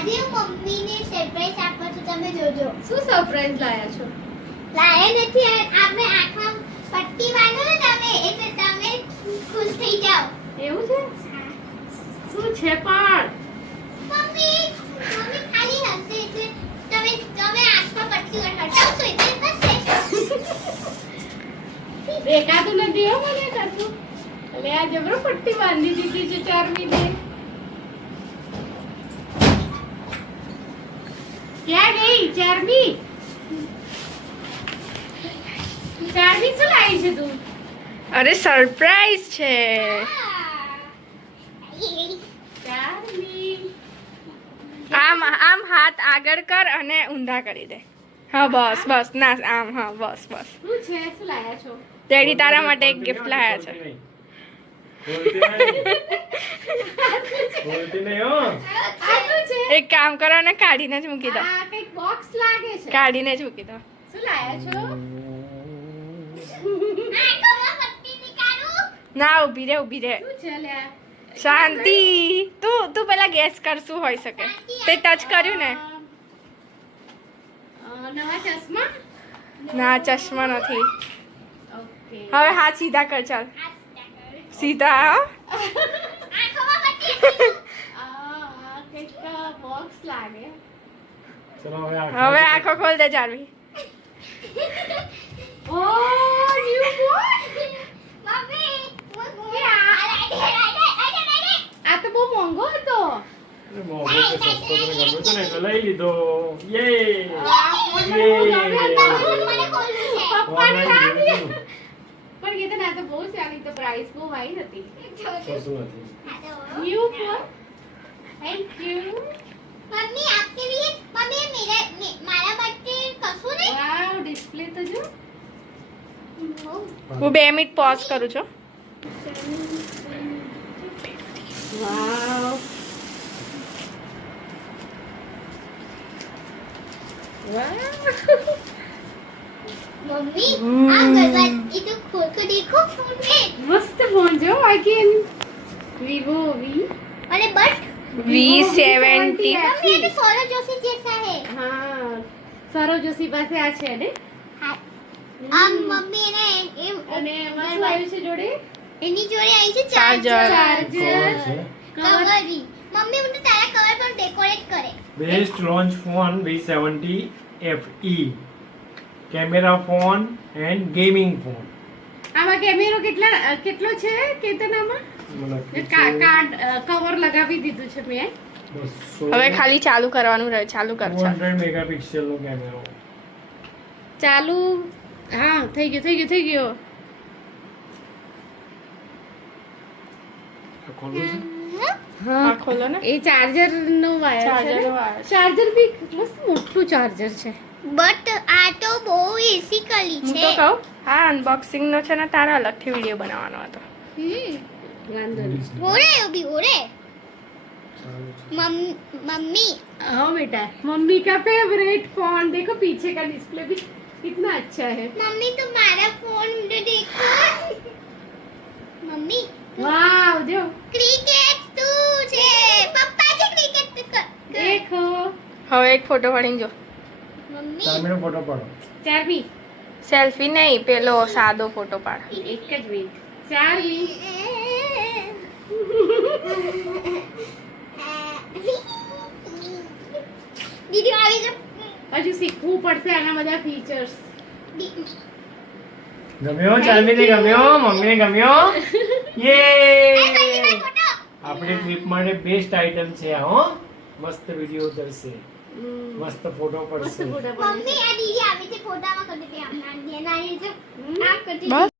આજે હું મમ્મીને સરપ્રાઈઝ આપવા છું, તમે જોજો. શું સરપ્રાઈઝ લાયા છો? લાયા નથી, આપણે આંખમાં પટ્ટી બાંધો ને તમે, એટલે તમે ખુશ થઈ જાઓ. એવું છે? શું છે પણ? મમ્મી ખાલી હસે એટલે તમે આંખમાં પટ્ટી હટાવશો એટલે બસ. દેખાતું નથી હો મને કશું. એટલે આ જબરો પટ્ટી બાંધી દીધી છે ચાર્મીને. ક્યાં ગઈ ચાર્મી? ચાર્મી શું લાવી છે તું? અરે સરપ્રાઈઝ છે. ચાર્મી આમ આમ હાથ આગળ કર અને ઊંધા કરી દે. હા બસ બસ ના આમ હા બસ બસ. શું છે? શું લાયા છો? ડેડી તારા માટે એક ગિફ્ટ લાયા છે. બોલતી નહીં હો. આ શું છે? એક કામ કરો અને કાઢીને જ મૂકી દો. આ કંઈક બોક્સ લાગે છે. કાઢીને જ મૂકી દો. શું લાયા છો? આંખમાં પટ્ટી નીકાળું. ના ઊભી રહે ઊભી રહે. શું છે લ્યા? શાંતિ. તું પેલા ગેસ કર શું હોઈ શકે. તે ટચ કર્યું ને? નવા ચશ્મા? ના ચશ્મા નથી. ઓકે. હવે હાથ સીધા કર ચાલ. સીધા હો. આંખમાં પટ્ટી. આ કંઈક બોક્સ લાગે. ચલો હવે આંખો ખોલ દે ચાલવી. ઓ ન્યુ બોય. મમ્મી આ તો બહુ મોંઘો હતો. મોંઘો કે સસ્તો તને ગમ્યો તો ને એટલે લઈ લીધો. યે આ ફોન મને બહુ ગમ્યો હતો. મને ખોલવું છે. પપ્પાને આપ્યો. પણ એ તો ના તો બહુ સારી તો પ્રાઇસ બહુ હાઈ હતી. સસ્તું નથી. New phone. Thank you. Mummy आपके लिए मम्मी मेरा मारा बर्थडे कसूर है વાવ ડિસ્પ્લે તો જો. હું 2 મિનિટ પોઝ કરું છું. વાવ मम्मी आप गलबात ये तो खोल कर देखो फोन में મસ્ત ફોન જો આઈકેન વિવો વી. अरे बट V70. मम्मी ये तो सोलह जोशी जैसा है હા સરો જોશી પાસે આ છે ને. આમ મમ્મી ને એમ અને એમાં શું આવ્યું છે જોડે? એની જોડે આવી છે ચાર્જર. ચાર્જર. છે કવરી મમ્મી મને તારા કવર પર ડેકોરેટ કરે best launch phone V70 FE camera phone and gaming phone. આમાં કેમેરો કેટલો છે કેતનામાં? કવર લગાવી દીધું છે મેં. હવે ખાલી ચાલુ કરવાનું રહે. ચાલુ કર ચાલ. 200 મેગાપિક્સેલ નો કેમેરો. ચાલુ. હા થઈ ગયો. આ ખોલવું છે? હા ખોલો ને. એ ચાર્જર નો વાયર છે ચાર્જર ને? નો wire. ચાર્જર બી મસ્ત મોટું ચાર્જર છે. બટ આ તો બહુ બેસિકલી હું છે તો કહું હા અનબોક્સિંગ નો છે ને તારા અલગથી વિડીયો બનાવવાનો હતો. વાંધો નહીં. ઓરે અભી ઓરે ચાલુ છે. मम्मी हाँ बेटा मम्मी का फेवरेट फोन देखो पीछे का डिस्प्ले भी कितना अच्छा है. मम्मी तुम्हारा फोन देखो मम्मी वाव जो क्रिकेट तू છે પપ્પા છે ક્રિકેટ देखो હવે એક ફોટો પાડીને જો. મમ્મી ચાર્મીનો ફોટો પાડો. चार्मी સેલ્ફી નહીં પેલો સાદો ફોટો પાડ. एक જ મિનિટ चार्मी દીદી આવી જો હજુ શીખવું પડશે આના બધા ફીચર્સ. ગમ્યો ચાર્મીને ગમ્યો મમ્મીને ગમ્યો. યે આપણી ટ્રીપ માટે બેસ્ટ આઈટમ છે આ હો. મસ્ત વિડિયો ઉતરશે મસ્ત ફોટો મસ્ત પડશે. ફોટા મમ્મી આ દીદી આવી છે ફોટામાં કરી દે આપના દેના આવી છે આ કરી બસ